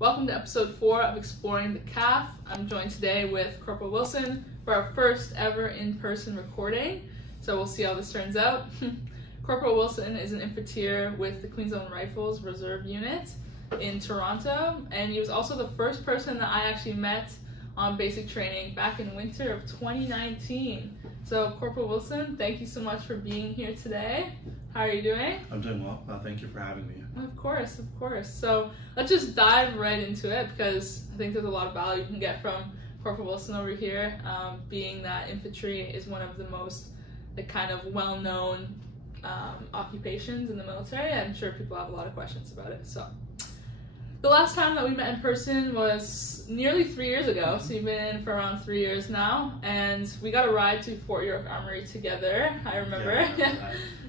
Welcome to episode 4 of Exploring the CAF. I'm joined today with Cpl Wilson for our first ever in-person recording, so we'll see how this turns out. Cpl Wilson is an infantry with the Queen's Own Rifles Reserve Unit in Toronto, and he was also the first person that I actually met on basic training back in winter of 2019. So Cpl Wilson, thank you so much for being here today. How are you doing? I'm doing well. Thank you for having me. Of course, of course. So let's just dive right into it, because I think there's a lot of value you can get from Cpl Wilson over here, being that infantry is one of the most kind of well-known occupations in the military. I'm sure people have a lot of questions about it. So the last time that we met in person was nearly 3 years ago, so you've been in for around 3 years now, and we got a ride to Fort York Armory together, I remember.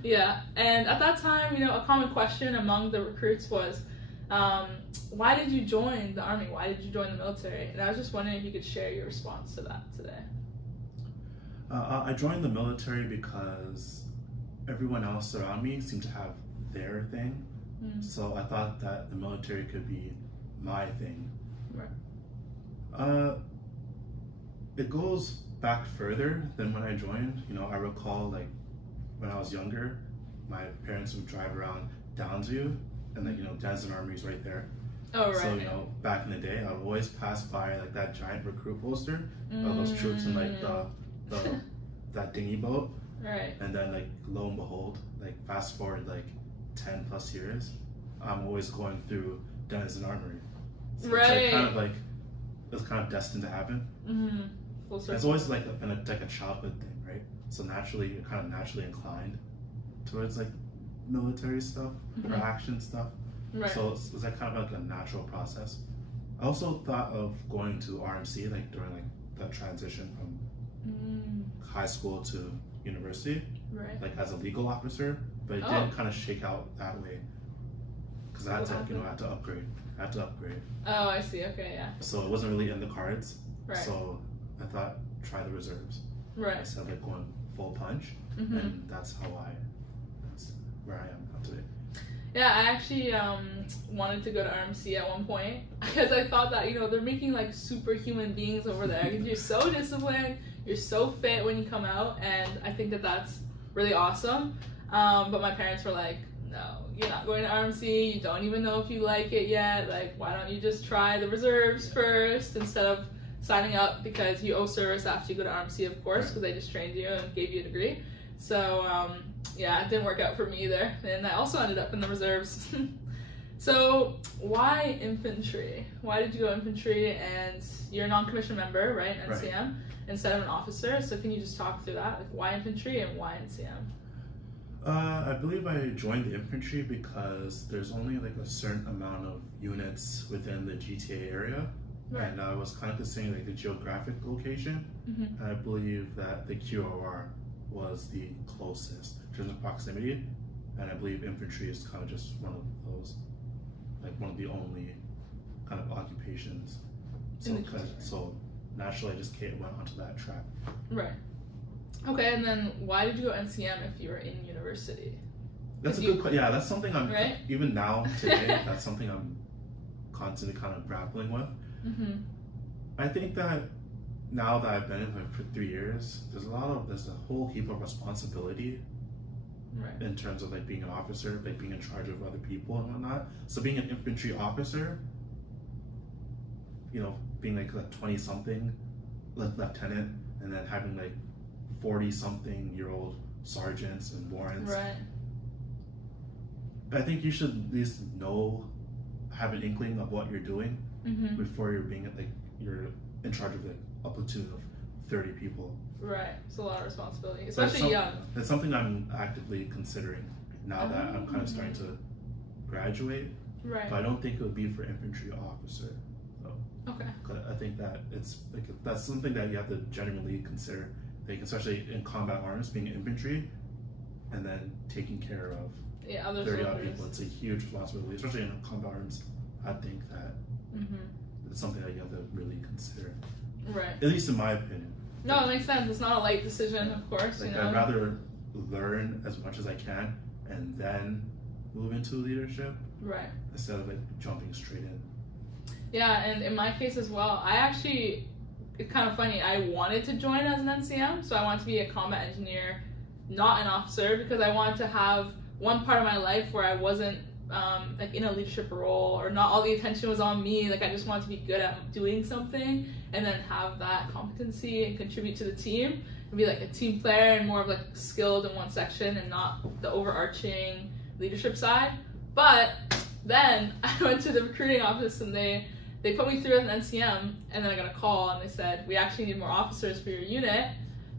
Yeah, and at that time, a common question among the recruits was, why did you join the Army? Why did you join the military? And I was just wondering if you could share your response to that today. I joined the military because everyone else around me seemed to have their thing. So I thought that the military could be my thing. Right. It goes back further than when I joined. I recall when I was younger, my parents would drive around Downsview, and Denison Armory's right there. Oh, right. So back in the day, I would always pass by that giant recruit poster of those troops in that dinghy boat. Right. And then lo and behold, fast forward 10 plus years, I'm always going through Denison Armory. So right. It's it's kind of destined to happen. Full circle. It's always been a childhood thing, right? So naturally, you're kind of naturally inclined towards military stuff or action stuff. Right. So it's kind of a natural process. I also thought of going to RMC during that transition from high school to university, right? As a legal officer, but it didn't kind of shake out that way because I had to I had to upgrade. Oh, I see. Okay, yeah. So it wasn't really in the cards. Right. So I thought try the reserves. Right. Instead of going full punch, and that's where I am now today. Yeah, I actually wanted to go to RMC at one point because I thought that they're making superhuman beings over there. You're so disciplined, you're so fit when you come out, and I think that that's really awesome. But my parents were like, no, you're not going to RMC, you don't even know if you like it yet, why don't you just try the reserves first instead of signing up, because you owe service after you go to RMC, of course, because they just trained you and gave you a degree. So yeah, it didn't work out for me either, and I also ended up in the reserves. So why infantry? Why did you go infantry? And you're a non-commissioned member, right, NCM, right, instead of an officer, so can you just talk through that, why infantry and why NCM? I believe I joined the infantry because there's only a certain amount of units within the GTA area, right, and I was kind of considering the geographic location, and I believe that the QOR was the closest in terms of proximity, and I believe infantry is kind of just one of those, one of the only kind of occupations. So naturally I just went onto that track. Right. Okay, and then why did you go NCM if you were in university? That's a good question. Yeah, that's something I'm, right? Even now, today, that's something I'm constantly kind of grappling with. I think that now that I've been in for 3 years, there's a whole heap of responsibility, right, in terms of being an officer, being in charge of other people and whatnot. So being an infantry officer, being a 20-something lieutenant, and then having 40-something-year-old sergeants and warrants. Right. I think you should at least have an inkling of what you're doing before you're being you're in charge of a platoon of 30 people. Right. It's a lot of responsibility, especially young. It's something I'm actively considering now that I'm kind of starting to graduate. Right. But I don't think it would be for infantry officer. So. Okay. I think that it's that's something that you have to genuinely consider. Especially in combat arms, being infantry, and then taking care of 30-odd people. It's a huge responsibility, especially in combat arms. I think that it's something that you have to really consider. Right. At least in my opinion. No, it makes sense. It's not a light decision, of course. I'd rather learn as much as I can and then move into leadership. Right. Instead of jumping straight in. Yeah, and in my case as well, it's kind of funny, I wanted to join as an NCM, so I wanted to be a combat engineer, not an officer, because I wanted to have one part of my life where I wasn't like in a leadership role, or not all the attention was on me. Like I just wanted to be good at doing something and then have that competency and contribute to the team and be like a team player and more of like skilled in one section and not the overarching leadership side. But then I went to the recruiting office and they put me through as an NCM, and then I got a call and they said, we actually need more officers for your unit.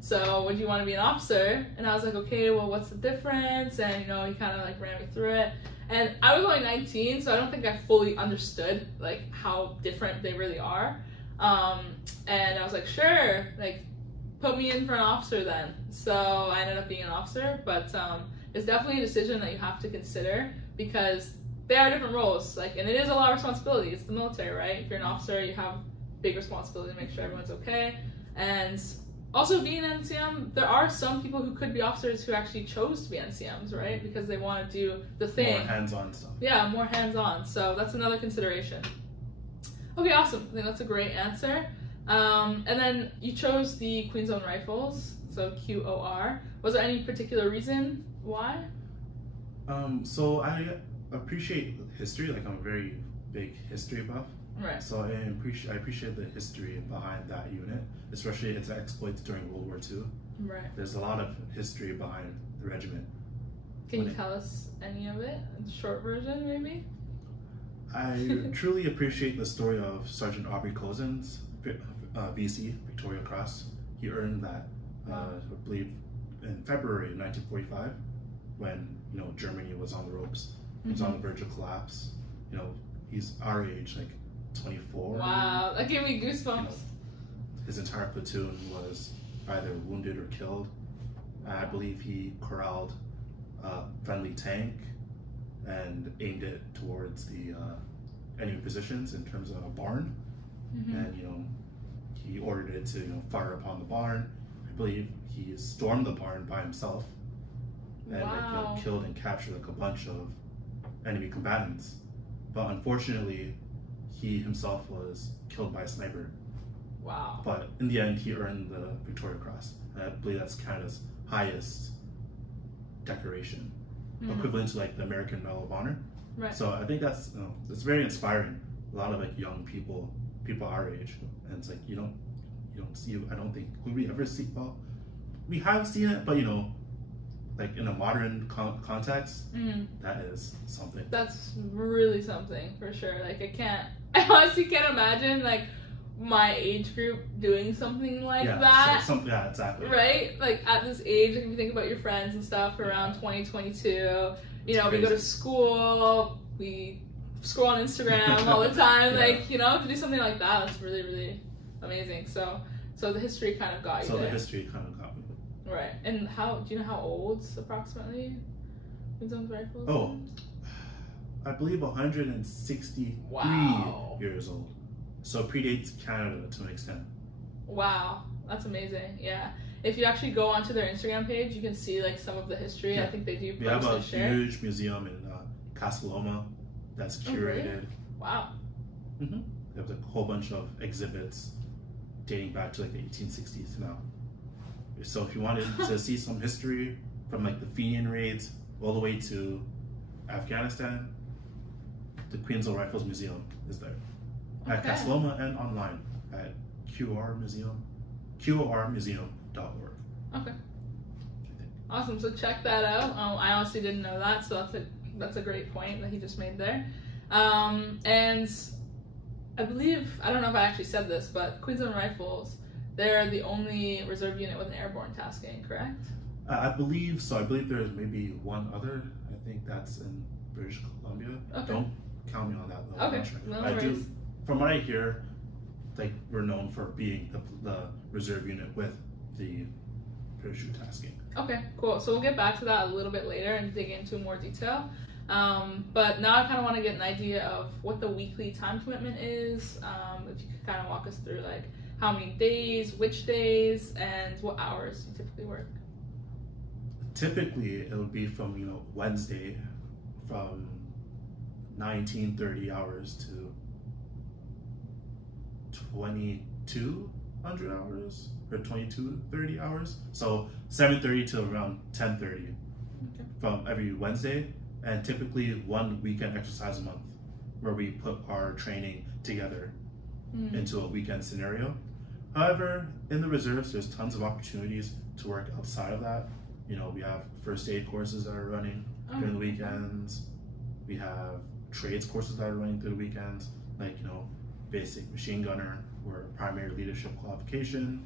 So would you want to be an officer? And I was like, okay, well, what's the difference? And he kind of like ran me through it. And I was only 19, so I don't think I fully understood like how different they really are. And I was like, sure, like put me in for an officer then. So I ended up being an officer, but it's definitely a decision that you have to consider because they are different roles. Like, and it is a lot of responsibility. It's the military, right? If you're an officer, you have big responsibility to make sure everyone's okay. And also being an NCM, there are some people who could be officers who actually chose to be NCMs, right? Because they want to do the thing. More hands-on stuff. Yeah, more hands-on. So that's another consideration. Okay, awesome. I think that's a great answer. And then you chose the Queen's Own Rifles, so QOR. Was there any particular reason why? So I appreciate history. Like I'm a very big history buff. Right. So I appreciate the history behind that unit, especially its exploits during World War II. Right. There's a lot of history behind the regiment. Can you tell us any of it? A short version, maybe? I truly appreciate the story of Sergeant Aubrey Cozen's VC, Victoria Cross. He earned that, I believe, in February 1945, when Germany was on the ropes. He was on the verge of collapse. He's our age, like 24. Wow, that gave me goosebumps. His entire platoon was either wounded or killed. I believe he corralled a friendly tank and aimed it towards the enemy positions in terms of a barn. And he ordered it to fire upon the barn. I believe he stormed the barn by himself and killed and captured like a bunch of enemy combatants. But unfortunately, he himself was killed by a sniper. Wow. But in the end, he earned the Victoria Cross. And I believe that's Canada's highest decoration, equivalent to like the American Medal of Honor. Right. So I think that's it's very inspiring. A lot of like young people our age, and it's like you don't see. I don't think would we ever see. Well, we have seen it, but like in a modern context, that is something. That's really something for sure. Like I honestly can't imagine like my age group doing something like that. Yeah, exactly. Right? Like at this age, like if you think about your friends and stuff around 2022, we go to school, we scroll on Instagram all the time, like, to do something like that, that's really, really amazing. So the history kind of got you there. So the history kind of got me. Right. And do you know how old approximately Queen's Own Rifles? Oh, I believe 163 years old. So predates Canada to an extent. Wow, that's amazing. Yeah. If you actually go onto their Instagram page, you can see like some of the history. Yeah. I think they do post. We have a huge museum in Casa Loma that's curated. Oh, really? Wow. They have like a whole bunch of exhibits dating back to like the 1860s now. So if you wanted to see some history from like the Fenian raids all the way to Afghanistan, the Queen's Own Rifles Museum is there. At Casa Loma and online at QORmuseum.org. Okay. Awesome. So check that out. I honestly didn't know that, so that's a great point that he just made there. And I believe, I don't know if I actually said this, but Queen's Own Rifles, they're the only reserve unit with an airborne tasking, correct? I believe so. I believe there's maybe one other. I think that's in British Columbia. Okay. Don't count me on that though. Okay. I'm not sure. No I worries. do. From what I hear, like we're known for being the reserve unit with the parachute tasking. Okay, cool. So we'll get back to that a little bit later and dig into more detail. But now I kind of want to get an idea of what the weekly time commitment is. If you could kind of walk us through like how many days, which days, and what hours you typically work. Typically, it would be from Wednesday from 19:30 hours to 2,200 hours or 2,230 hours. So 7:30 to around 10:30 from every Wednesday, and typically one weekend exercise a month where we put our training together into a weekend scenario. However, in the reserves, there's tons of opportunities to work outside of that. You know, we have first aid courses that are running during the weekends. We have trades courses that are running through the weekends, like, you know, basic machine gunner or primary leadership qualification.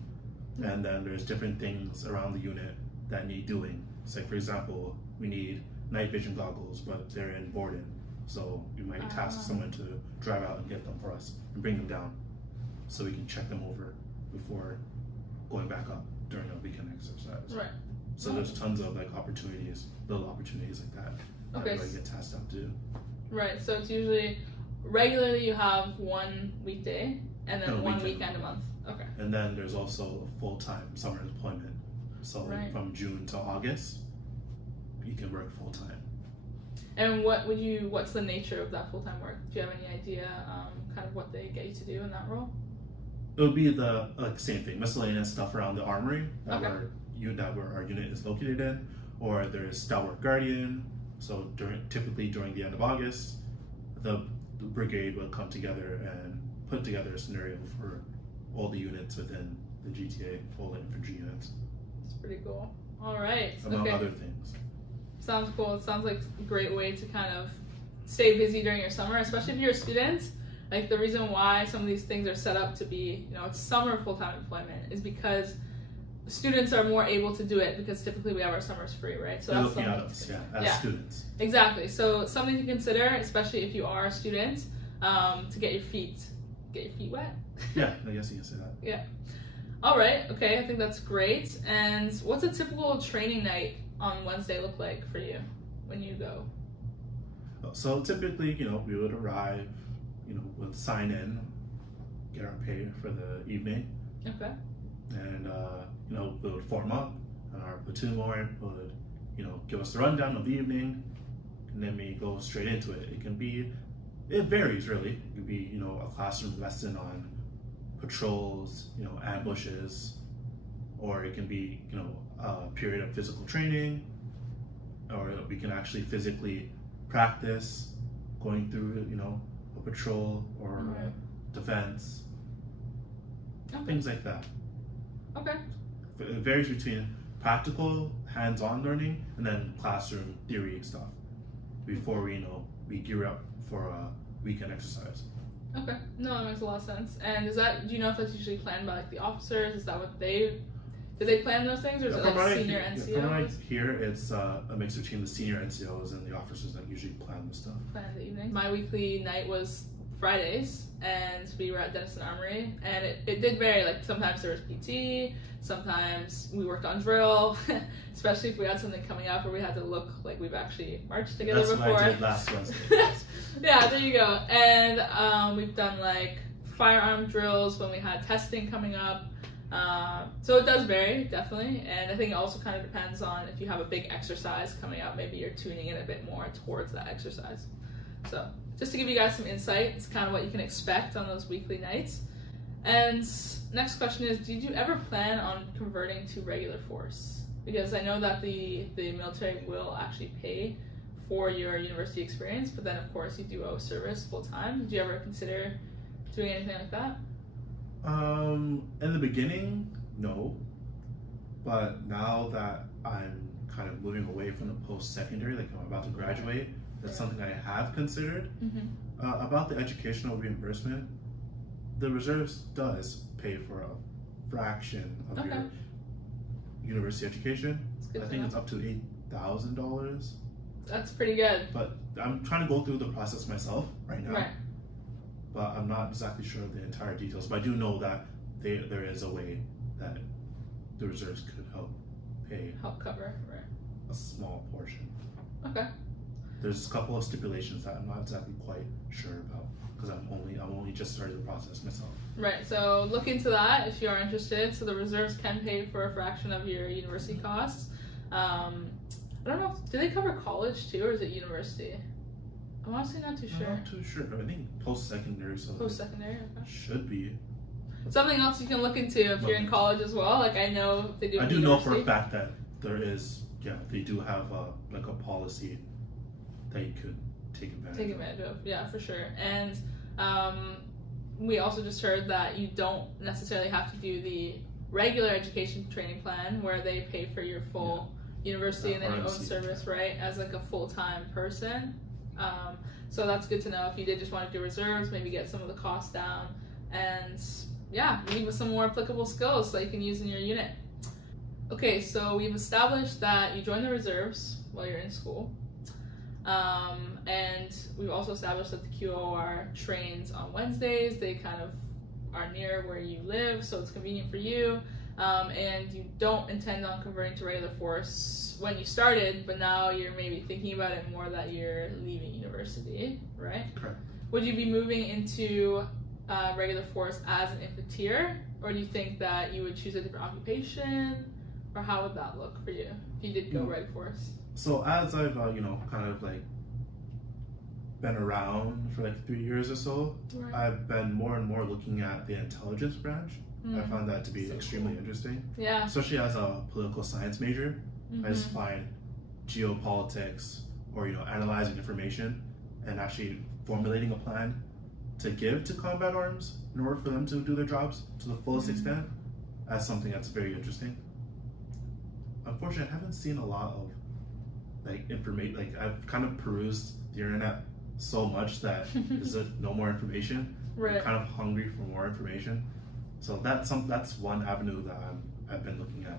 And then there's different things around the unit that need doing. So, like, for example, we need night vision goggles, but they're in Borden. So we might task someone to drive out and get them for us and bring them down so we can check them over before going back up during a weekend exercise. Right. So there's tons of like opportunities, little opportunities like that that I get tasked up to. Right. So it's usually regularly you have one weekday and then one weekend a month. Okay. And then there's also a full-time summer deployment. So like from June to August, you can work full-time. And what's the nature of that full-time work? Do you have any idea kind of what they get you to do in that role? It would be the same thing, miscellaneous stuff around the armory that our unit is located in, or there's Stalwart Guardian. So typically during the end of August, the brigade will come together and put together a scenario for all the units within the GTA, all the infantry units. That's pretty cool. All right. Among other things. Sounds cool. It sounds like a great way to kind of stay busy during your summer, especially if you're a student. Like, the reason why some of these things are set up to be, you know, it's summer full-time employment is because students are more able to do it because typically we have our summers free, right? So they're looking at us, as students. Exactly. So something to consider, especially if you are a student, to get your feet wet. Yeah, I guess you can say that. Yeah. All right. Okay. I think that's great. And what's a typical training night on Wednesday look like for you when you go? So typically, you know, we would arrive, you know, we'll sign in, get our pay for the evening. Okay. And, you know, we would form up, and our platoon warrant would, you know, give us the rundown of the evening, and then we go straight into it. It varies really. It could be, you know, a classroom lesson on patrols, you know, ambushes, or it can be, you know, a period of physical training, or we can actually physically practice going through, you know, a patrol or defense, things like that. Okay. It varies between practical, hands-on learning, and then classroom theory stuff before we, you know, we gear up for a weekend exercise. Okay. No, that makes a lot of sense. And do you know if that's usually planned by like the officers? Is that what do they plan those things, or is it like senior NCOs? From what I hear, it's a mix between the senior NCOs and the officers that usually plan the stuff. Plan the evening. My weekly night was Fridays, and we were at Denison Armory, and it did vary. Like, sometimes there was PT, sometimes we worked on drill, especially if we had something coming up where we had to look like we've actually marched together before. That's what I did last Wednesday. Yeah, there you go. And we've done like firearm drills when we had testing coming up. So it does vary, definitely, and I think it also kind of depends on if you have a big exercise coming up, maybe you're tuning in a bit more towards that exercise. So just to give you guys some insight, it's kind of what you can expect on those weekly nights. And next question is, did you ever plan on converting to regular force? Because I know that the military will actually pay for your university experience, but then of course you do owe service full time. Did you ever consider doing anything like that? In the beginning, no, but now that I'm kind of moving away from the post-secondary, like I'm about to graduate, that's something I have considered. About the educational reimbursement, the reserves does pay for a fraction of your university education. I think it's up to $8,000. That's pretty good. But I'm trying to go through the process myself right now. Right. But I'm not exactly sure of the entire details. But I do know that there is a way that the reserves could help cover, right? A small portion. Okay. There's a couple of stipulations that I'm not exactly quite sure about because I'm only just started the process myself. Right. So look into that if you are interested. So the reserves can pay for a fraction of your university costs. I don't know. Do they cover college too, or is it university? I'm honestly not too sure. I'm not too sure. I think post-secondary. So post-secondary, okay. Should be. Something else you can look into if you're in college as well. Like I know they do. I do know for a fact that there is, they do have like a policy that you could take advantage of. Yeah, for sure. And we also just heard that you don't necessarily have to do the regular education training plan where they pay for your full university and then your own service, right, as like a full-time person. So that's good to know if you did just want to do reserves, maybe get some of the costs down, and leave with some more applicable skills that you can use in your unit. Okay, so we've established that you join the reserves while you're in school. And we've also established that the QOR trains on Wednesdays. They kind of are near where you live, so it's convenient for you. And you don't intend on converting to regular force when you started, but now you're maybe thinking about it more that you're leaving university, right? Correct. Would you be moving into regular force as an infantier, or do you think that you would choose a different occupation, or how would that look for you if you did go reg force? So as I've kind of like been around for like 3 years or so, Right. I've been more and more looking at the intelligence branch. I found that to be extremely interesting. Yeah. Especially as a political science major, Mm-hmm. I just find geopolitics or analyzing information and actually formulating a plan to give to combat arms in order for them to do their jobs to the fullest extent as something that's very interesting. Unfortunately, I haven't seen a lot of like information. Like I've kind of perused the internet so much that there's no more information. Right. I'm kind of hungry for more information. So that's one avenue that I've been looking at.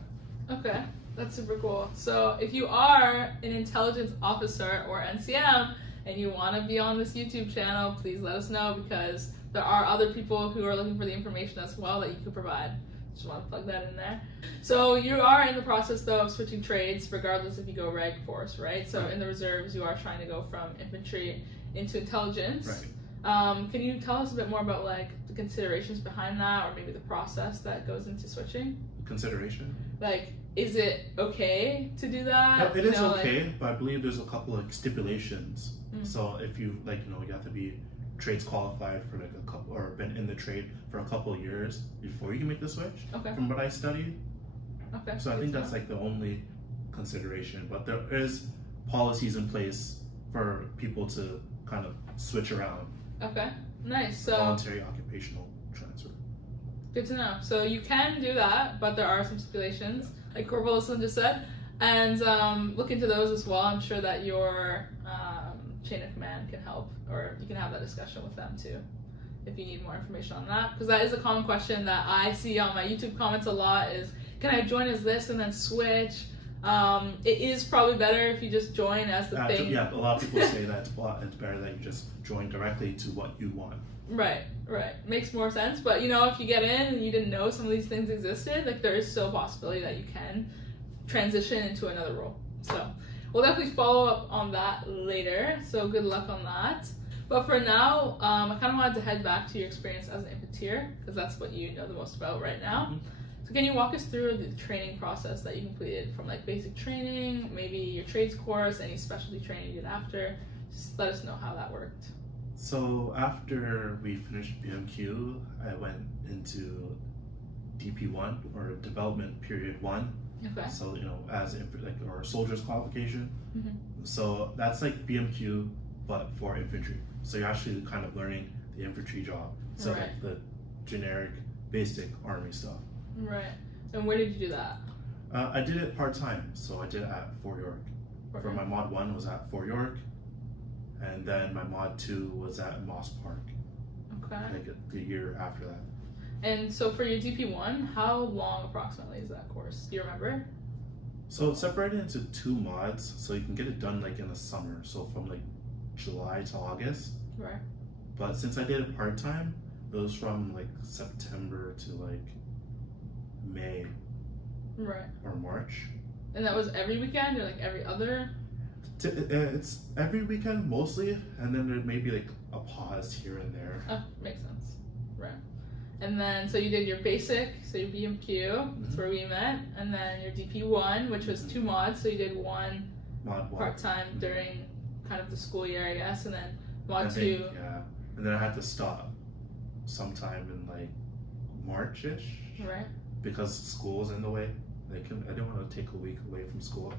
Okay, that's super cool. So if you are an intelligence officer or NCM and you want to be on this YouTube channel, please let us know, because there are other people who are looking for the information as well that you could provide. Just want to plug that in there. So you are in the process though of switching trades regardless if you go reg force, right? So in the reserves you are trying to go from infantry into intelligence. Right. Can you tell us a bit more about like the considerations behind that, or maybe the process that goes into switching? Consideration? Like, is it okay to do that? No, it is okay, but I believe there's a couple of stipulations. So if you you have to be trades qualified for like a couple, or been in the trade for a couple of years before you can make the switch. Okay. From what I studied. Okay. So I think that's like the only consideration, but there is policies in place for people to kind of switch around. Okay. Nice. So Voluntary occupational transfer. Good to know. So you can do that, but there are some stipulations, like QOR Wilson just said, and look into those as well. I'm sure that your chain of command can help, or you can have that discussion with them too, if you need more information on that. Because that is a common question that I see on my YouTube comments a lot is, can I join as this and then switch? It is probably better if you just join as the thing. Yeah, a lot of people say that it's better that you just join directly to what you want. Right. Makes more sense. But if you get in and you didn't know some of these things existed, like there is still a possibility that you can transition into another role. So we'll definitely follow up on that later. So good luck on that. But for now, I kind of wanted to head back to your experience as an infantier, because that's what you know the most about right now. So can you walk us through the training process that you completed, from like basic training, maybe your trades course, any specialty training you did after? Just let us know how that worked. So after we finished BMQ, I went into DP1, or Development Period 1. Okay. So as or soldier's qualification. So that's like BMQ, but for infantry. So you're actually kind of learning the infantry job. So like the generic, basic army stuff. Right. And where did you do that? I did it part-time, so I did it at Fort York. For my Mod 1 was at Fort York, and then my Mod 2 was at Moss Park. Okay. Like the year after that. And so for your DP1, how long approximately is that course? Do you remember? So it's separated into 2 mods, so you can get it done like in the summer, so from like July to August. Right. But since I did it part-time, it was from like September to like May. Right. Or March. And that was every weekend, or like every other? It's every weekend mostly, and then there may be like a pause here and there. Oh, makes sense. Right. And then, so you did your basic, so your BMQ, that's where we met, and then your DP1, which was 2 mods, so you did one Mod 1 part-time during kind of the school year, I guess, and then Mod 2. Yeah, and then I had to stop sometime in like March-ish. Right. Because school's in the way. Like, I didn't want to take a week away from school.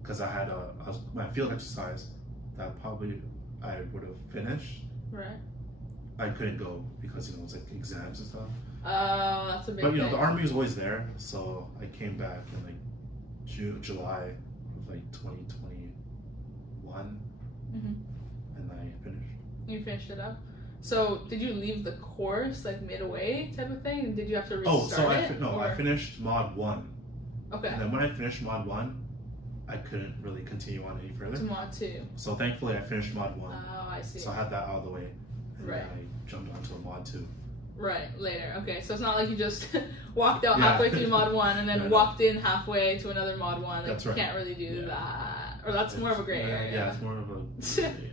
Because I had my field exercise that probably I would have finished. Right. I couldn't go because, you know, it's like exams and stuff. Oh, that's a big thing. But, you know, the Army was always there. So I came back in like July of like 2021. And I finished. You finished it up? So did you leave the course like midway type of thing? And did you have to restart it? I finished Mod 1. Okay. And then when I finished Mod 1, I couldn't really continue on any further. To Mod 2. So thankfully I finished Mod 1. Oh, I see. So I had that out of the way. And right. then I jumped onto a Mod 2. Right, later. Okay, so it's not like you just walked out halfway through Mod 1 and then walked in halfway to another Mod 1. Like, that's right. You can't really do that. Or that's more of a gray area. Yeah, it's more of a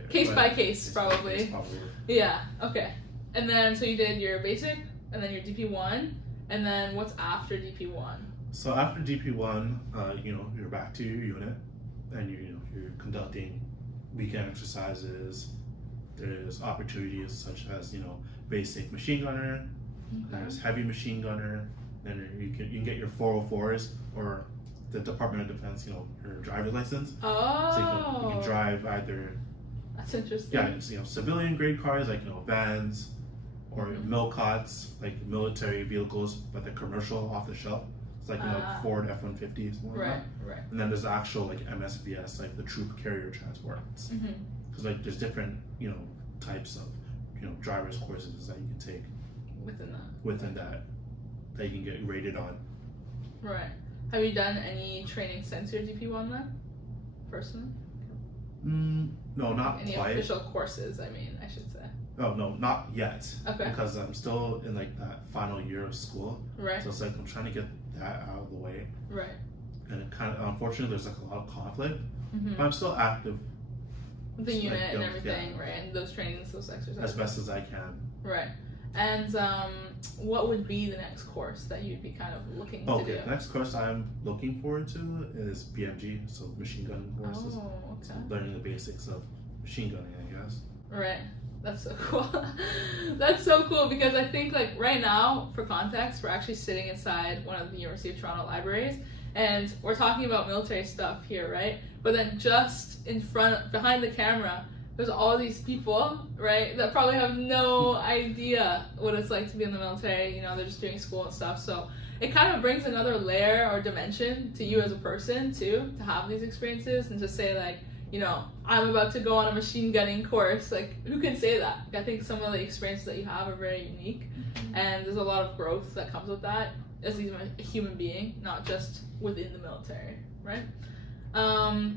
case by case, probably. Probably. Yeah, okay. And then, so you did your basic, and then your DP1, and then what's after DP1? So after DP1, you know, you're back to your unit, and you're conducting weekend exercises. There's opportunities such as, you know, basic machine gunner, there's heavy machine gunner, then you can get your 404s or the Department of Defense, you know, your driver's license. Oh. So you can drive either. That's interesting. Yeah, you know, civilian grade cars like, you know, vans, or milcots, like military vehicles, but they're commercial off the shelf. It's like, you know, Ford F-150s. Right. And then there's the actual like MSVS, like the troop carrier transports. Because like there's different, you know, types of, you know, driver's courses that you can take within that you can get rated on. Right. Have you done any training since your DP1 then? Personally? No, not any quite. Official courses, I mean, I should say. Oh, no, not yet. Okay. Because I'm still in like that final year of school. Right. So it's like I'm trying to get that out of the way. Right. And it kind of, unfortunately, there's like a lot of conflict. But I'm still active. With the unit and everything, right? And those trainings, those exercises. As best as I can. Right. And what would be the next course that you'd be kind of looking to do? The next course I'm looking forward to is BMG, so machine gunning courses. Oh, okay. So learning the basics of machine gunning, I guess. Right. That's so cool. That's so cool because I think like right now, for context, we're actually sitting inside one of the University of Toronto libraries and we're talking about military stuff here, right? But then just behind the camera, there's all these people, right, that probably have no idea what it's like to be in the military. You know, they're just doing school and stuff. So it kind of brings another layer or dimension to you as a person, too, to have these experiences and to say, like, you know, I'm about to go on a machine gunning course. Like, who can say that? Like, I think some of the experiences that you have are very unique. And there's a lot of growth that comes with that as even a human being, not just within the military, right?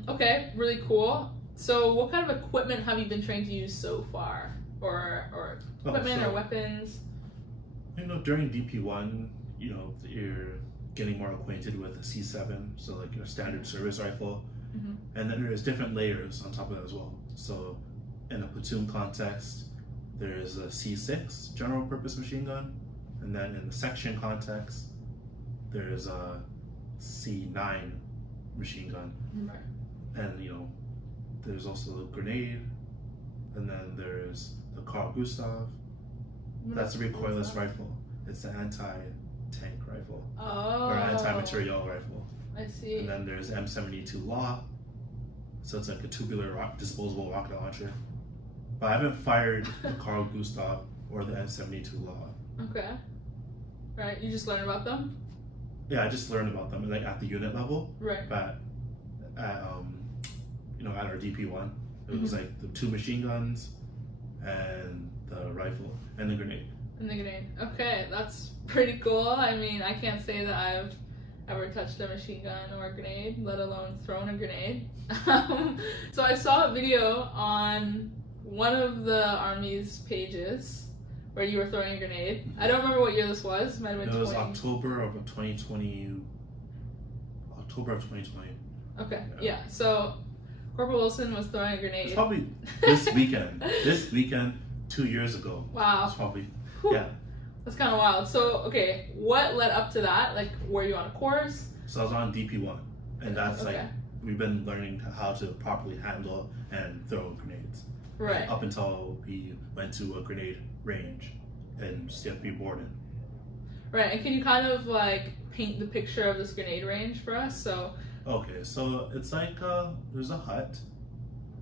Okay, really cool. So what kind of equipment have you been trained to use so far? Or equipment or weapons? You know, during DP1, you know, you're getting more acquainted with the C7, so like your standard service rifle. And then there's different layers on top of that as well. So in a platoon context, there's a C6 general purpose machine gun. And then in the section context, there's a C9 machine gun. And, you know, there's also a grenade, and then there's the Carl Gustav. That's a recoilless rifle. It's the anti-tank rifle. Oh. Or anti-materiel rifle. I see. And then there's M72 Law. So it's like a tubular disposable rocket launcher. But I haven't fired the Carl Gustav or the M72 Law. Okay. Right, you just learned about them? Yeah, I just learned about them like at the unit level. Right. But at you know, at our DP1, it was like the 2 machine guns and the rifle and the grenade. Okay, that's pretty cool. I mean, I can't say that I've ever touched a machine gun or a grenade, let alone thrown a grenade. So I saw a video on one of the Army's pages where you were throwing a grenade. I don't remember what year this was. It might have been October of 2020. Okay, yeah. So Corporal Wilson was throwing a grenade. It's probably this weekend. 2 years ago. Wow. It's probably, yeah. That's kind of wild. So, okay, what led up to that? Like, were you on a course? So I was on DP1, and that's like, we've been learning how to properly handle and throw grenades. Right. Up until we went to a grenade range in CFB Borden. Right, and can you kind of like paint the picture of this grenade range for us? So okay, so it's like there's a hut,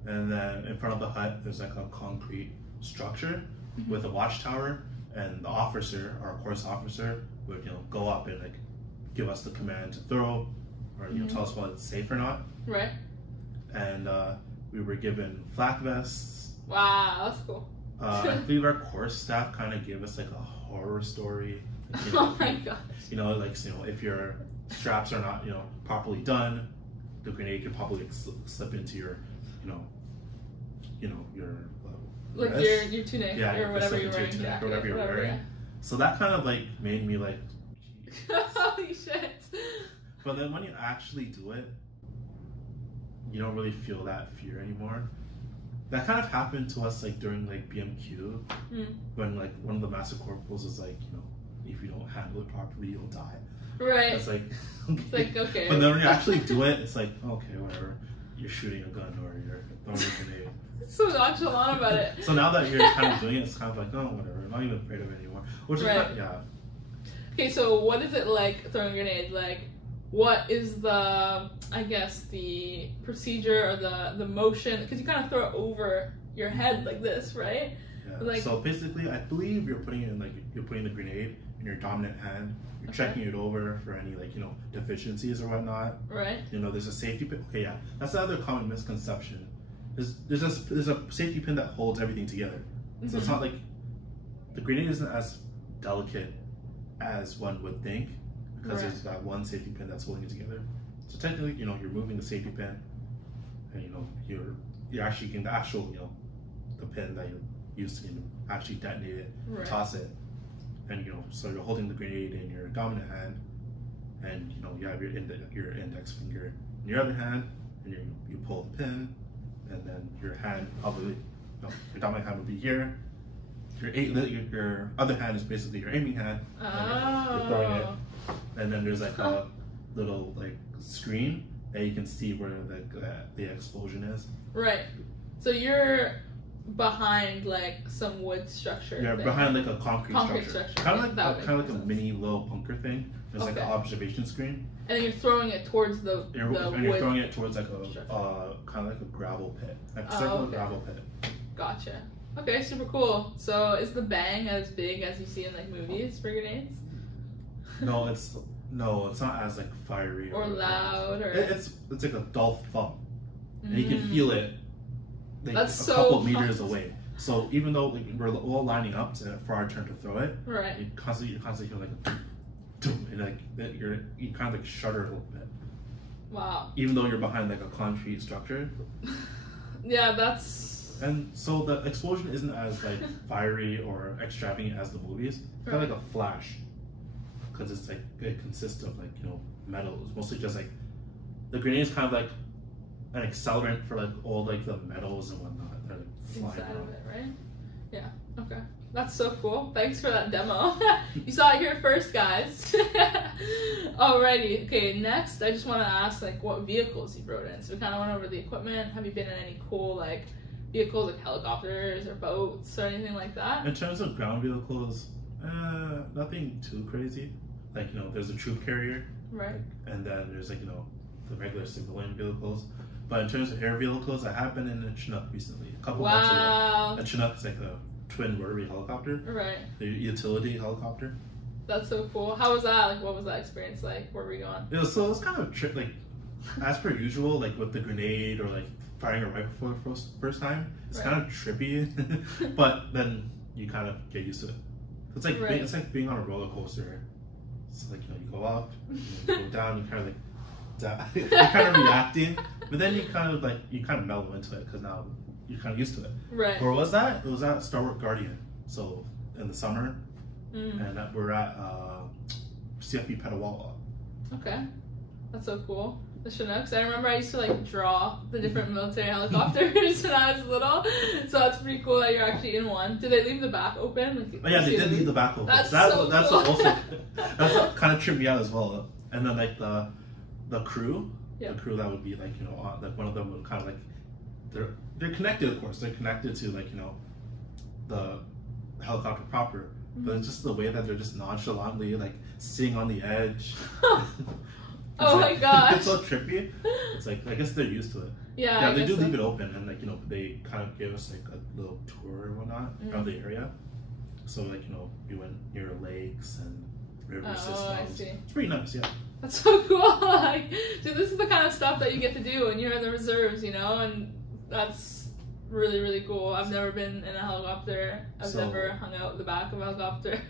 and then in front of the hut there's like a concrete structure with a watchtower, and the officer, our course officer, would go up and like give us the command to throw, or tell us whether it's safe or not. Right. And we were given flak vests. Wow, that's cool. I believe our course staff kind of gave us like a horror story. Like, oh my gosh. If your straps are not properly done, the grenade could probably slip into your your like vest. your tunic, yeah, or whatever you're wearing, tunic, or whatever you're wearing. Yeah. So that kind of like made me like, holy shit. But then when you actually do it, you don't really feel that fear anymore. That kind of happened to us like during like BMQ, when like one of the master corporals is like, if you don't handle it properly, you'll die. Right. It's like, okay. It's like, okay. But then when you actually do it, it's like, okay, whatever. You're shooting a gun or you're throwing a grenade. So nonchalant about it. So now that you're kind of doing it, it's kind of like, oh, whatever. I'm not even afraid of it anymore. Which is right. yeah. Okay, so what is it like throwing a grenade? Like, what is the, I guess, the procedure or the motion? Because you kind of throw it over your head like this, right? Yeah. Like, so basically, I believe you're putting the grenade in your dominant hand. You're checking it over for any deficiencies or whatnot. Right. There's a safety pin. Okay, yeah, that's the other common misconception. There's a safety pin that holds everything together. So it's not like the grenade isn't as delicate as one would think, because there's that one safety pin that's holding it together. So technically, you're moving the safety pin, and you're actually getting the actual the pin that you're used to actually detonate it, toss it, and so you're holding the grenade in your dominant hand, and you have your index finger in your other hand, and you pull the pin, and then your hand probably your dominant hand would be here. Your other hand is basically your aiming hand. And you're throwing it, and then there's like a little like screen that you can see where the explosion is. Right. So you're behind like some wood structure. Yeah, behind like a concrete structure. Kind of like a mini little bunker thing. There's like an observation screen. And then you're throwing it towards the you're throwing it towards like a kind of like a gravel pit, like a circular gravel pit. Gotcha. Okay, super cool. So is the bang as big as you see in like movies for grenades? No, it's not as like fiery or loud or it's like a dull thump, and you can feel it like That's a couple meters away. So even though like, we're all lining up for our turn to throw it, right? You constantly feel like a doom, and like you kind of like shudder a little bit. Wow. Even though you're behind like a concrete structure. Yeah, that's. And so the explosion isn't as like fiery or extravagant as the movies. It's kind of like a flash, because it's like it consists of like metal. It's mostly just like the grenade is kind of like an accelerant for like all like the metals and whatnot that are flying inside around. of it, right? Yeah. Okay. That's so cool. Thanks for that demo. You saw it here first, guys. Alrighty. Okay. Next, I just want to ask like what vehicles you rode in. So we kind of went over the equipment. Have you been in any cool like vehicles like helicopters or boats or anything like that? In terms of ground vehicles, nothing too crazy. Like there's a troop carrier, right? And then there's like the regular civilian vehicles. But in terms of air vehicles, I have been in a Chinook recently. A couple months ago. A Chinook is like a twin rotary helicopter. Right. The utility helicopter. That's so cool. How was that? Like, what was that experience like? Where were we going? It was kind of like, as per usual, like with the grenade or like firing a rifle for the first time. It's kind of trippy, but then you kind of get used to it. It's like it's like being on a roller coaster. It's like you go up, you go down, you kind of like. You're kind of reacting, but then you kind of mellow into it because now you're kind of used to it. Right. Where was that? It was at Star Wars Guardian. So in the summer, and we're at CFP Petawawa. Okay, that's so cool. The Chinooks. I remember I used to like draw the different military helicopters when I was little, so that's pretty cool that you're actually in one. Did they leave the back open? Like, oh yeah, they did leave the back open. That's so cool. That's what kind of tripped me out as well. And then like the crew, the crew that would be like like one of them would kind of like they're connected, of course. They're connected to like the helicopter proper, but it's just the way that they're just nonchalantly like sitting on the edge. Oh like, my gosh. It's so trippy. It's like, I guess they're used to it. Yeah, they do leave it open, and like, you know, they kind of gave us like a little tour or whatnot of the area. So like, you know, we went near lakes and river systems. I see. It's pretty nice, yeah. That's so cool. Like, dude, this is the kind of stuff that you get to do when you're in the reserves, you know, and that's really, really cool. I've never been in a helicopter. I've never hung out the back of a helicopter.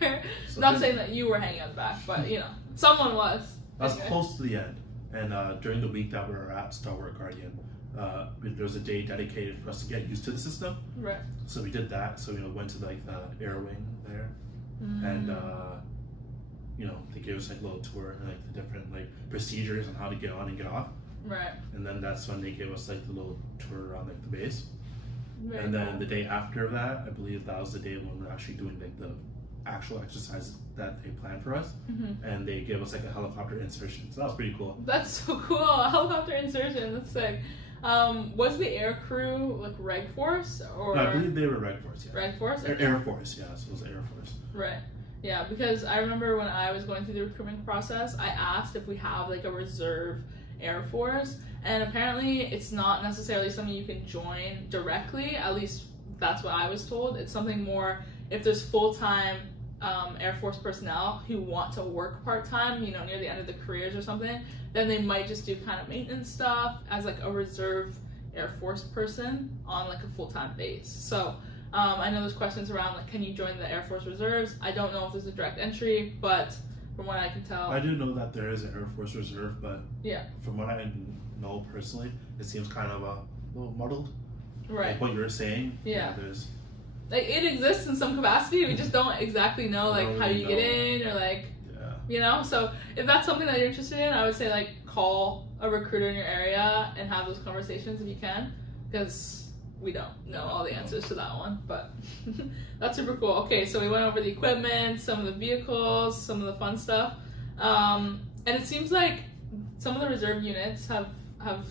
Not saying that you were hanging out the back, but you know, someone was. I was close to the end, and during the week that we were at Stalwart Guardian, there was a day dedicated for us to get used to the system. Right. So we did that. So, you know, went to like the air wing there, and you know, they gave us like a little tour and like the different like procedures on how to get on and get off. Right. And then that's when they gave us like the little tour around like the base. Very and then cool. the day after that, I believe that was the day when we were actually doing like the actual exercises that they planned for us, and they gave us like a helicopter insertion. So that was pretty cool. That's so cool. A helicopter insertion. That's sick. Was the air crew like Reg Force or? No, I believe they were Reg Force. Yeah. Reg Force. Okay. Air Force. Yeah, so it was Air Force. Right. Yeah, because I remember when I was going through the recruitment process, I asked if we have like a reserve Air Force, and apparently it's not necessarily something you can join directly. At least that's what I was told. It's something more if there's full-time Air Force personnel who want to work part-time, you know, near the end of the careers or something, then they might just do kind of maintenance stuff as like a reserve Air Force person on like a full-time base. So I know there's questions around like, can you join the Air Force Reserves? I don't know if there's a direct entry, but from what I can tell, I do know that there is an Air Force Reserve, but yeah, from what I know personally, it seems kind of a little muddled. Right. Like what you were saying. Yeah. There's like it exists in some capacity. We just don't exactly know like how you get in or like you know. So if that's something that you're interested in, I would say like call a recruiter in your area and have those conversations if you can, because we don't know all the answers to that one, but that's super cool. Okay, so we went over the equipment, some of the vehicles, some of the fun stuff, and it seems like some of the reserve units have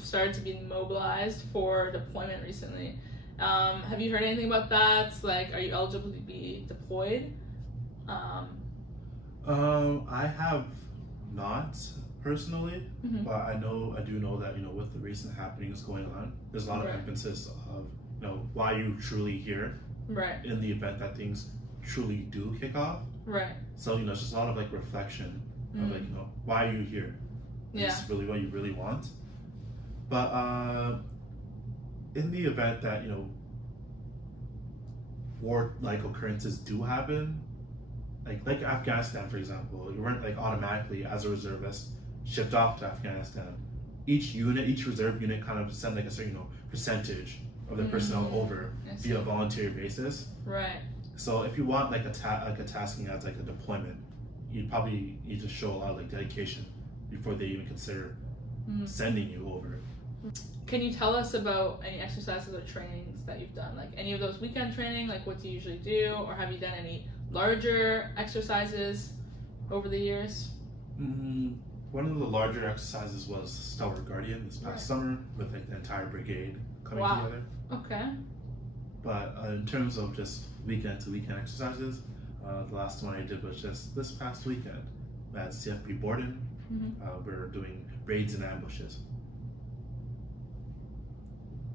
started to be mobilized for deployment recently. Have you heard anything about that? Like, are you eligible to be deployed? I have not personally, but I do know that, you know, with the recent happenings going on, there's a lot of emphasis of, you know, why you truly here, right, in the event that things truly do kick off, right. So, you know, it's just a lot of like reflection of like, you know, why are you here? Yeah. Is this really what you really want? But in the event that, you know, war-like occurrences do happen, like Afghanistan, for example, you weren't like automatically as a reservist shipped off to Afghanistan. Each reserve unit kind of sent like a certain, you know, percentage of the personnel over via a voluntary basis. Right. So if you want like a tasking as like a deployment, you probably need to show a lot of like dedication before they even consider sending you over. Can you tell us about any exercises or trainings that you've done? Like any of those weekend training, like what do you usually do? Or have you done any larger exercises over the years? One of the larger exercises was Stalwart Guardian this past summer with like the entire brigade coming together. Okay. But in terms of just weekend to weekend exercises, the last one I did was just this past weekend at CFP Borden. We're doing raids and ambushes.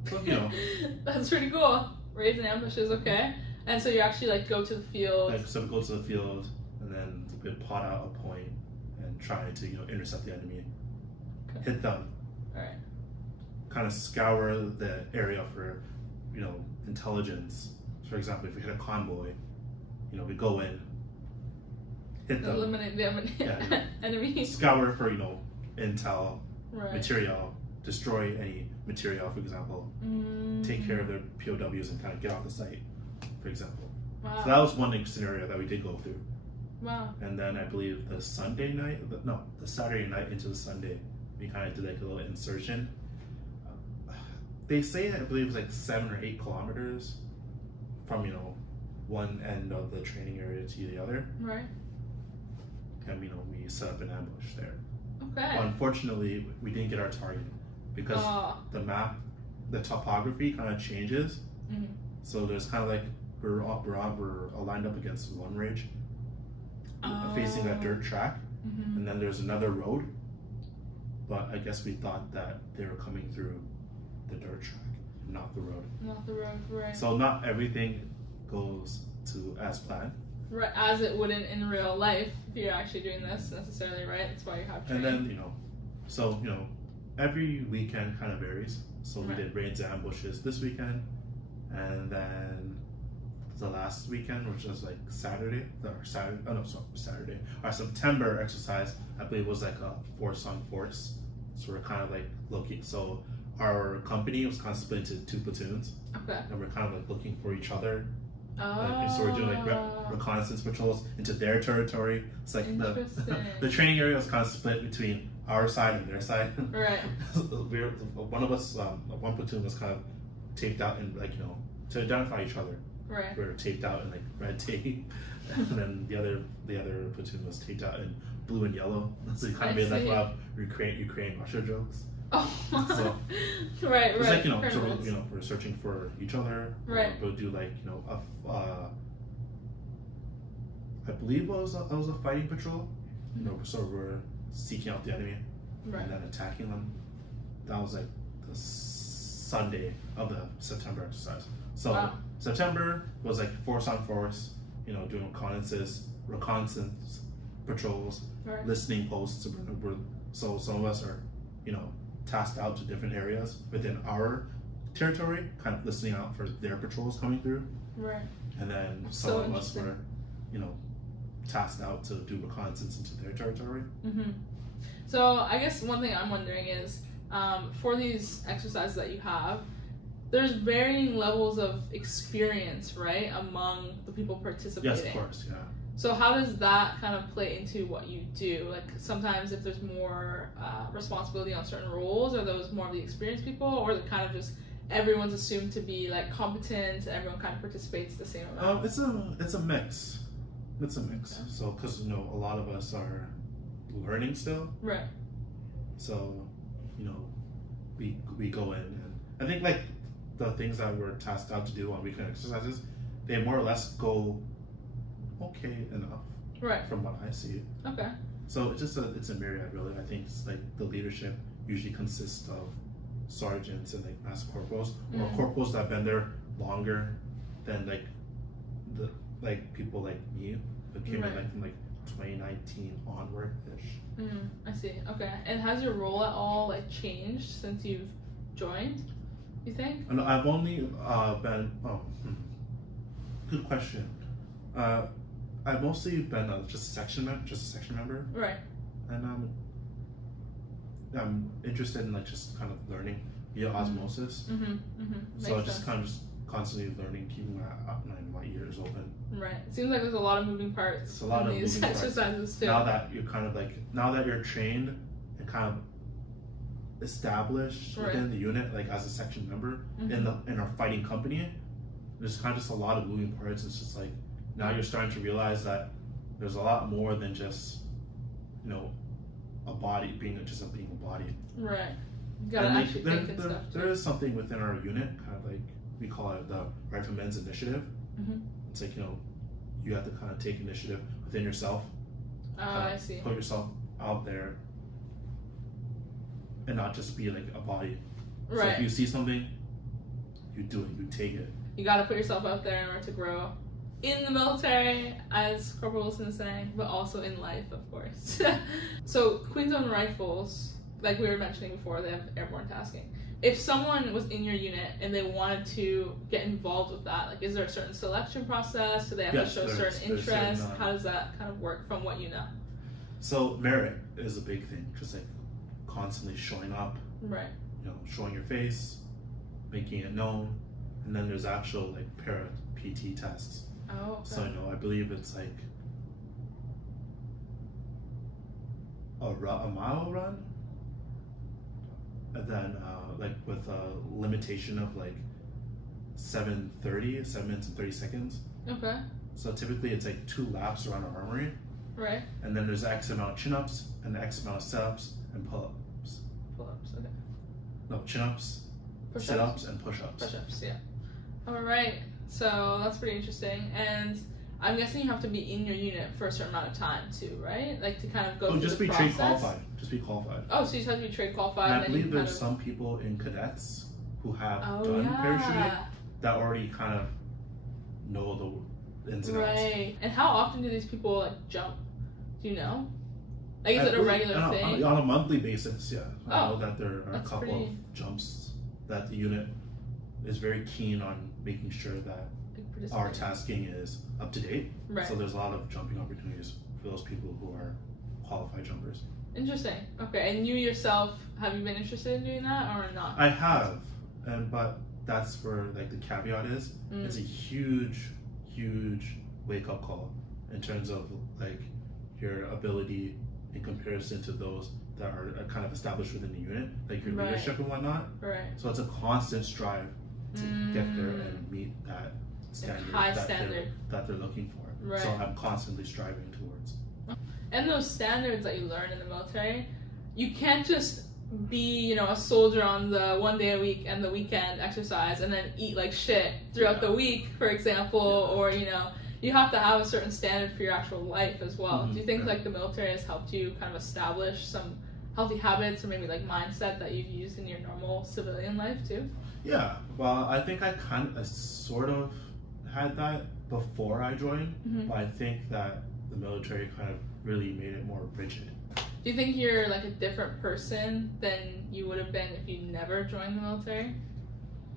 So, you know, that's pretty cool. Raids and ambushes, okay. And so you actually like go to the field. Like, so we go to the field and then we pot out a point and try to, you know, intercept the enemy, hit them. All right. Kind of scour the area for, you know, intelligence. For example, if we hit a convoy, you know, we go in, hit them, eliminate the enemy. Scour for, you know, intel, right. material, destroy any material, for example, take care of their POWs and kind of get off the site, for example. Wow. So that was one scenario that we did go through. Wow. And then I believe the Saturday night into the Sunday, we kind of did like a little insertion. They say I believe it was like 7 or 8 kilometers from, you know, one end of the training area to the other. Right. And, you know, we set up an ambush there. Okay. But unfortunately, we didn't get our target because the map, the topography kind of changes. So there's kind of like we're lined up against one ridge, facing a dirt track, and then there's another road. But I guess we thought that they were coming through the dirt track, not the road. Not the road, right. So not everything goes to as planned. Right, as it wouldn't in real life if you're actually doing this necessarily, right? That's why you have training. And then, every weekend kind of varies. So we did raids and ambushes this weekend, and then the last weekend, which was like Saturday. Our September exercise, I believe, was like a force on force. So we're kind of like looking. So our company was kind of split into 2 platoons. Okay. And we're kind of like looking for each other. Oh. So we're doing like reconnaissance patrols into their territory. It's like the training area was kind of split between our side and their side. Right. One of us, one platoon was kind of taped out in to identify each other. Right. We were taped out in like red tape, and then the other platoon was taped out in blue and yellow. So you kind of made like a lot of Ukraine Russia jokes. Oh. So, right. It's like so we're searching for each other. Right. We'll do like I believe it was a fighting patrol. So we're seeking out the enemy and then attacking them. That was like the Sunday of the September exercise. So September was like force on force, doing reconnaissance patrols, listening posts. So some of us are, tasked out to different areas within our territory, kind of listening out for their patrols coming through. Right. And then some of us were, tasked out to do reconnaissance into their territory. So I guess one thing I'm wondering is, for these exercises that you have, there's varying levels of experience, right, among the people participating. Yes, of course, yeah. So how does that kind of play into what you do? Like sometimes if there's more responsibility on certain roles, are those more of the experienced people, or is it kind of just everyone's assumed to be like competent, everyone kind of participates the same amount? It's a mix. It's a mix. Okay. So because a lot of us are learning still. Right. So we go in, and I think like the things that we're tasked out to do on weekend exercises, they more or less go okay enough. Right. From what I see. Okay. So it's a myriad really. I think it's like the leadership usually consists of sergeants and like master corporals, or corporals that have been there longer than like people like me who came in like from like 2019 onward ish. I see. Okay. And has your role at all like changed since you've joined, you think? No, I've only been good question. I've mostly been just a section member. Right. And I'm interested in like just kind of learning via osmosis. So I just kind of constantly learning, keeping my ears open. Right. It seems like there's a lot of moving parts. It's a lot of these moving exercises parts. too. Now that you're trained and kind of established within the unit, like as a section member in our fighting company, there's kind of just a lot of moving parts. It's just like now you're starting to realize that there's a lot more than just a body being a body. Right. You gotta actually think and stuff. There is something within our unit, kind of like we call it the Rifleman's initiative. It's like you have to kind of take initiative within yourself. I see. Put yourself out there and not just be like a body. Right. So if you see something, you do it. You take it. You gotta put yourself out there in order to grow. In the military, as Corporal Wilson is saying, but also in life, of course. So, Queen's Own Rifles, like we were mentioning before, they have airborne tasking. If someone was in your unit and they wanted to get involved with that, like is there a certain selection process? Do they have to show certain interest? How does that kind of work from what you know? So, merit is a big thing. Just like constantly showing up. Right. Showing your face, making it known. And then there's actual like para-PT tests. Oh, okay. So I believe it's like a mile run, and then like with a limitation of like 7 minutes and 30 seconds. Okay. So typically it's like 2 laps around our armory. Right. And then there's X amount of chin-ups and X amount of sit-ups and pull-ups. Pull-ups, okay. No, chin-ups, sit-ups, and push-ups. Push-ups, yeah. All right. So that's pretty interesting. And I'm guessing you have to be in your unit for a certain amount of time too, right? Like to kind of go through just the be process. trade qualified. Just be qualified. Oh, so you just have to be trade qualified. And I then believe you there's kind some people in cadets who have of... done yeah. parachuting that already kind of know the ins and outs. Right. And how often do these people like jump? Do you know? Like, is it a believe- regular thing? On a monthly basis, yeah. I Oh, know that there are a couple pretty... of jumps that the unit is very keen on making sure that our tasking is up to date. Right. So there's a lot of jumping opportunities for those people who are qualified jumpers. Interesting. Okay, and you yourself, have you been interested in doing that or not? I have, but that's where like the caveat is. It's a huge wake-up call in terms of like your ability in comparison to those that are kind of established within the unit, like your leadership and whatnot. Right. So it's a constant strive to get there and meet that standard, high standard that they're looking for. Right. So I'm constantly striving towards. And those standards that you learn in the military, you can't just be, you know, a soldier on the 1 day a week and the weekend exercise and then eat like shit throughout the week, for example, or, you know, you have to have a certain standard for your actual life as well. Do you think like the military has helped you kind of establish some healthy habits or maybe like mindset that you've used in your normal civilian life too? Yeah, well, I think I sort of had that before I joined, but I think that the military kind of really made it more rigid. Do you think you're like a different person than you would have been if you never joined the military?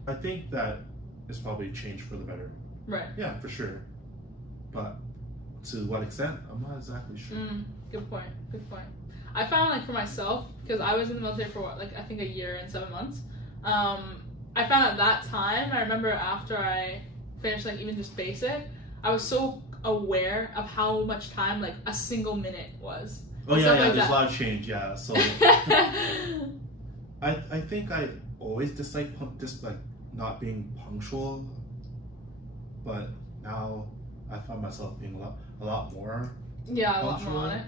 I think that it's probably changed for the better. Right. Yeah, for sure. But to what extent, I'm not exactly sure. Good point. Good point. I found like for myself, because I was in the military for what, like I think a year and 7 months. I found at that time, I remember after I finished like even just basic, I was so aware of how much time like a single minute was. Oh yeah, like there's that. a lot of change, yeah. So I think I always disliked just like not being punctual, but now I find myself being a lot more punctual. A lot more on it.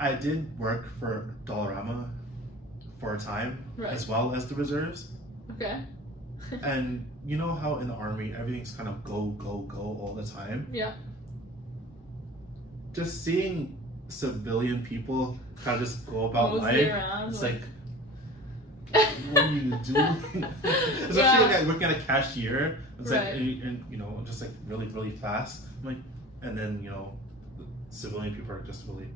I did work for Dollarama for a time, as well as the reserves. Okay. And you know how in the army everything's kind of go all the time? Yeah. Just seeing civilian people kind of just go about mostly life, around, it's like what are you doing? Especially like working at a cashier, it's like, and you know, just like really fast. I'm like, and then you know, the civilian people are just really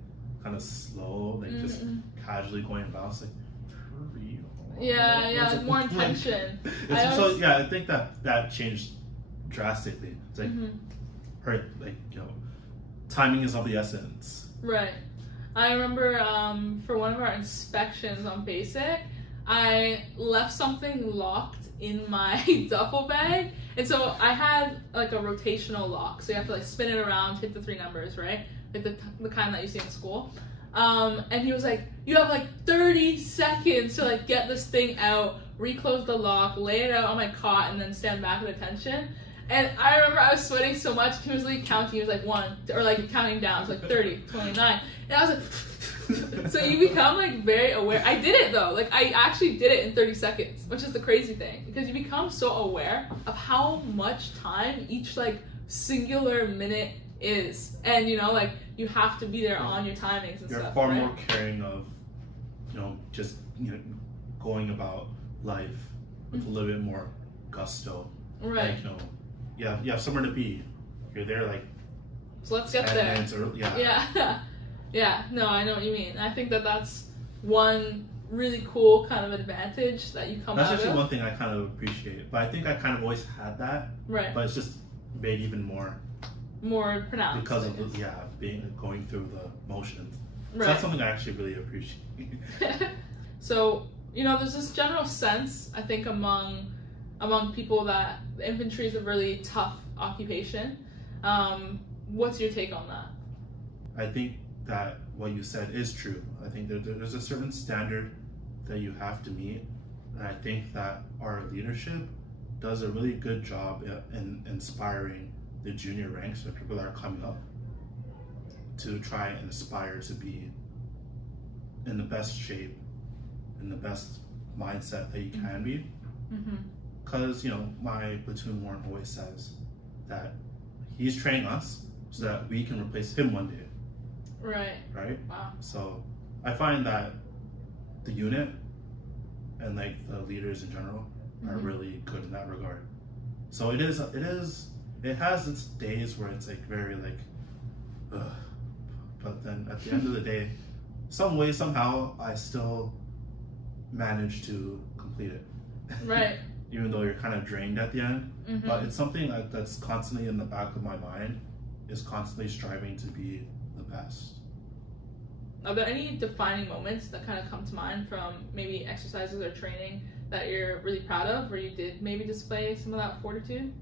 kind of slow, like just casually going about. It's like, hurry. Yeah, like more intention. I think that changed drastically. It's like, like you know, timing is of the essence. Right. I remember for one of our inspections on basic, I left something locked in my duffel bag, and so I had like a rotational lock, so you have to like spin it around, hit the 3 numbers, right? Like the kind that you see in school. And he was like, you have like 30 seconds to like get this thing out, reclose the lock, lay it out on my cot, and then stand back at attention. And I remember I was sweating so much, he was like counting, he was like 1, or like counting down, it was like 30, 29, and I was like, so you become like very aware. I did it though, like I actually did it in 30 seconds, which is the crazy thing, because you become so aware of how much time each like singular minute is, and you know, like you have to be there on your timings and You're stuff. far more caring of, you know, just, you know, going about life with a little bit more gusto. Right. Like, you know, you have somewhere to be. You're there like, so let's get there. Early. Yeah. No, I know what you mean. I think that's one really cool kind of advantage that you come out of. That's actually one thing I kind of appreciate. But I think I kind of always had that. Right. But it's just made even more pronounced because of going through the motions. Right. So that's something I actually really appreciate. So, you know, there's this general sense, I think, among people that the infantry is a really tough occupation. What's your take on that? I think that what you said is true. I think there's a certain standard that you have to meet. And I think that our leadership does a really good job in inspiring the junior ranks, or people that are coming up, to try and aspire to be in the best shape, in the best mindset that you can be. Because, you know, my platoon warrant always says that he's training us, so that we can replace him one day. Right. Right? Wow. So I find that the unit and like the leaders in general are really good in that regard. So it has its days where it's like very like, ugh. But then at the end of the day, some way, somehow, I still manage to complete it. Right. Even though you're kind of drained at the end. But it's something that's constantly in the back of my mind, is constantly striving to be the best. Are there any defining moments that kind of come to mind from maybe exercises or training that you're really proud of, where you did maybe display some of that fortitude?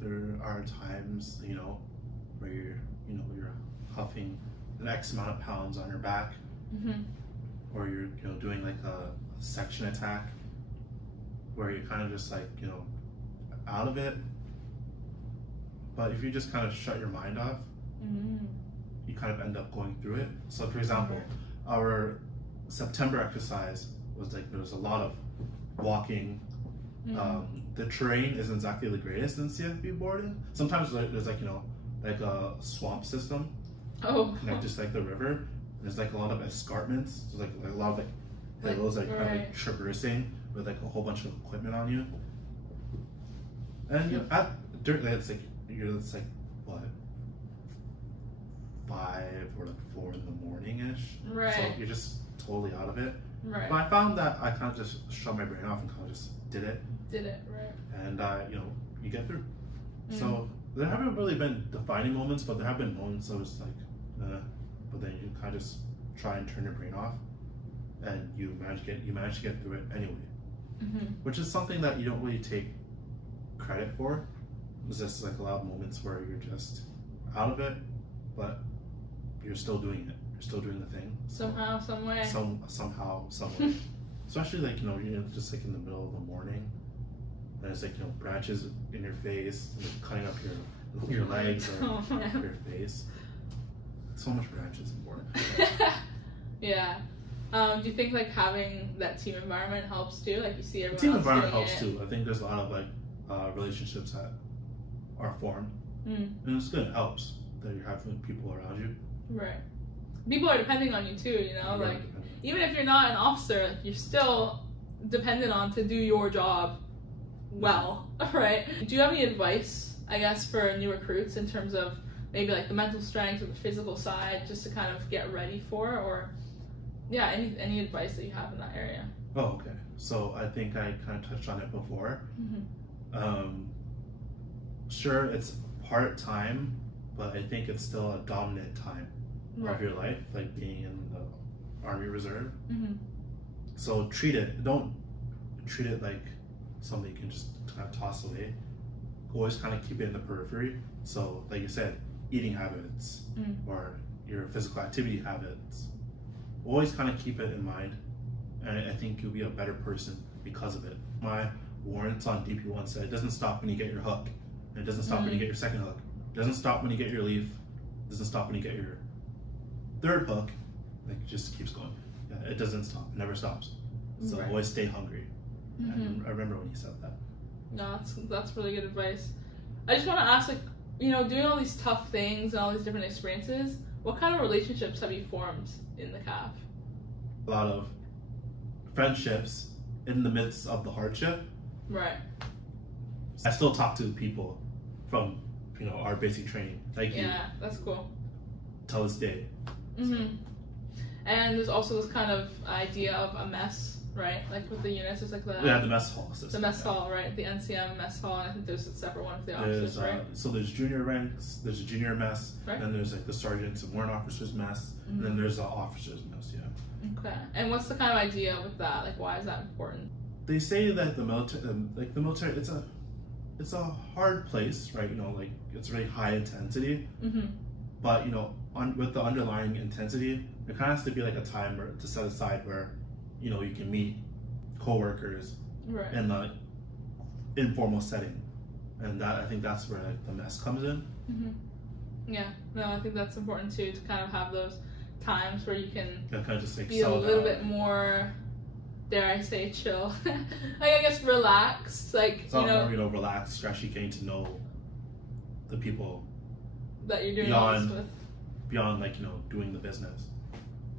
There are times, where you're huffing an X amount of pounds on your back, or you're doing like a section attack, where you're kind of just like out of it. But if you just kind of shut your mind off, you kind of end up going through it. So for example, our September exercise was like, there was a lot of walking. The terrain isn't exactly the greatest in CFB boarding. Sometimes there's like like a swamp system, just like the river. There's like a lot of escarpments. So like a lot of like hills, kind of like traversing with like a whole bunch of equipment on you. And it's like what, 5 or like 4 in the morning ish. Right. So you're just totally out of it. Right. But I found that I kind of just shut my brain off and kind of just did it. Right. And you get through. So there haven't really been defining moments, but there have been moments that was like, but then you kind of just try and turn your brain off, and you manage to get through it anyway. Which is something that you don't really take credit for. It's just like a lot of moments where you're just out of it, but you're still doing it. You're still doing the thing. Somehow, some way. Somehow, some way. Especially like you're just like in the middle of the morning, and it's like branches in your face, and cutting up your legs or your face. So much branches in board. Yeah. Do you think like having that team environment helps too? Like you see everyone team else environment doing helps too. I think there's a lot of like relationships that are formed, and it's good. It helps that you're having people around you. Right. People are depending on you too. Like even if you're not an officer, like, you're still dependent on to do your job well, right? Do you have any advice, I guess, for new recruits in terms of maybe like the mental strength or the physical side, just to kind of get ready for, or any advice that you have in that area? Oh, okay. So I think I kind of touched on it before. Sure, it's part-time, but I think it's still a dominant time of your life, like being in the Army Reserve. So don't treat it like something you can just kind of toss away. Always kind of keep it in the periphery. So like you said, eating habits or your physical activity habits, always kind of keep it in mind, and I think you'll be a better person because of it. My warrants on DP1 said it doesn't stop when you get your hook, and it doesn't stop when you get your second hook, it doesn't stop when you get your leaf, it doesn't stop when you get your third hook. Like it just keeps going. It doesn't stop, it never stops. So always stay hungry. And I remember when he said that. No, that's really good advice. I just want to ask, like, doing all these tough things and all these different experiences, what kind of relationships have you formed in the CAF? A lot of friendships in the midst of the hardship. Right. I still talk to people from our basic training. That's cool. Till this day. And there's also this kind of idea of a mess, right? Like with the units, it's like the mess hall system. The mess hall, right? The NCM mess hall, and I think there's a separate one for the officers, right? So there's junior ranks, there's a junior mess, then there's like the sergeants and warrant officers mess, and then there's the officers mess. Okay. And what's the kind of idea with that? Like, why is that important? They say that the military, it's a hard place, right? Like it's very high intensity, but with the underlying intensity, there kind of has to be like a time to set aside where you can meet co-workers in the informal setting, and that I think that's where like the mess comes in. Yeah, no, I think that's important too, to kind of have those times where you can kind of just like be a little bit more, dare I say, chill. Like I guess relaxed, like it's all more relaxed. You're actually getting to know the people that you're doing all this with. Beyond like, you know, doing the business.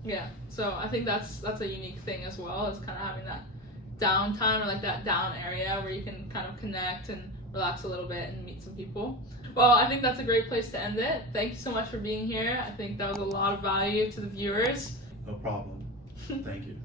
Yeah, so I think that's a unique thing as well, is kind of having that downtime, or like that down area where you can kind of connect and relax a little bit and meet some people. Well, I think that's a great place to end it. Thank you so much for being here. I think that was a lot of value to the viewers. No problem. Thank you.